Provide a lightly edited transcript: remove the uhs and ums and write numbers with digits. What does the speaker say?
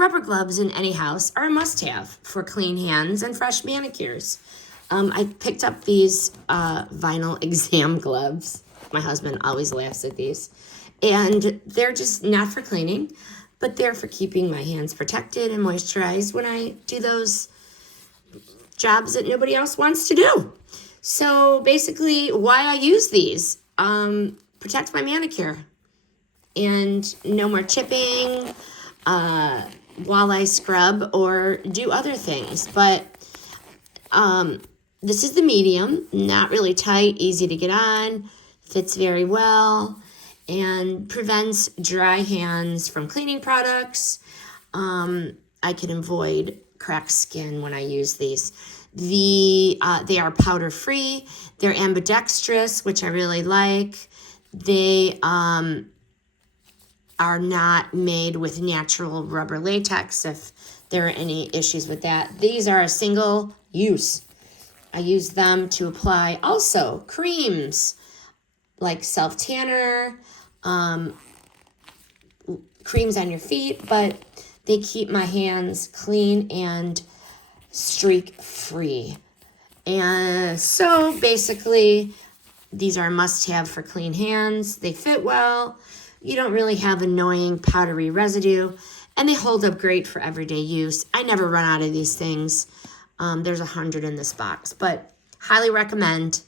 rubber gloves in any house are a must-have for clean hands and fresh manicures. I picked up these vinyl exam gloves. My husband always laughs at these. And they're just not for cleaning, but they're for keeping my hands protected and moisturized when I do those jobs that nobody else wants to do. So basically, why I use these, protect my manicure. And no more chipping while I scrub or do other things. But this is the medium, not really tight, easy to get on, fits very well, and prevents dry hands from cleaning products. I can avoid cracked skin when I use these. They are powder free. They're ambidextrous, which I really like. They are not made with natural rubber latex if there are any issues with that. These are a single use. I use them to apply also creams like self-tanner, creams on your feet, but they keep my hands clean and streak free. And so basically, these are a must-have for clean hands. They fit well. You don't really have annoying powdery residue, and they hold up great for everyday use. I never run out of these things. There's 100 in this box, but highly recommend.